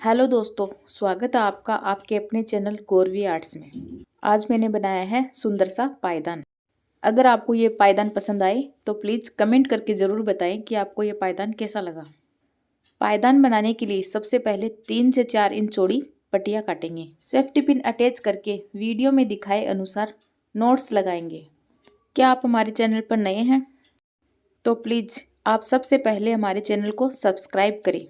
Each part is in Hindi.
हेलो दोस्तों, स्वागत है आपका आपके अपने चैनल गौरवी आर्ट्स में। आज मैंने बनाया है सुंदर सा पायदान। अगर आपको ये पायदान पसंद आए तो प्लीज़ कमेंट करके ज़रूर बताएं कि आपको ये पायदान कैसा लगा। पायदान बनाने के लिए सबसे पहले 3 से 4 इंच चौड़ी पट्टियाँ काटेंगे। सेफ्टी पिन अटैच करके वीडियो में दिखाए अनुसार नोट्स लगाएंगे। क्या आप हमारे चैनल पर नए हैं तो प्लीज़ आप सबसे पहले हमारे चैनल को सब्सक्राइब करें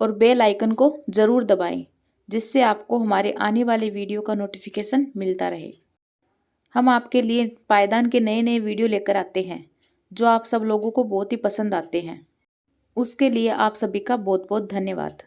और बेल आइकन को ज़रूर दबाएं, जिससे आपको हमारे आने वाले वीडियो का नोटिफिकेशन मिलता रहे। हम आपके लिए पायदान के नए नए वीडियो लेकर आते हैं जो आप सब लोगों को बहुत ही पसंद आते हैं। उसके लिए आप सभी का बहुत बहुत धन्यवाद।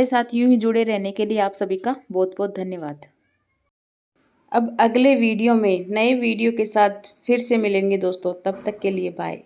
हमारे साथ यूं ही जुड़े रहने के लिए आप सभी का बहुत बहुत धन्यवाद। अब अगले वीडियो में नए वीडियो के साथ फिर से मिलेंगे दोस्तों, तब तक के लिए बाय।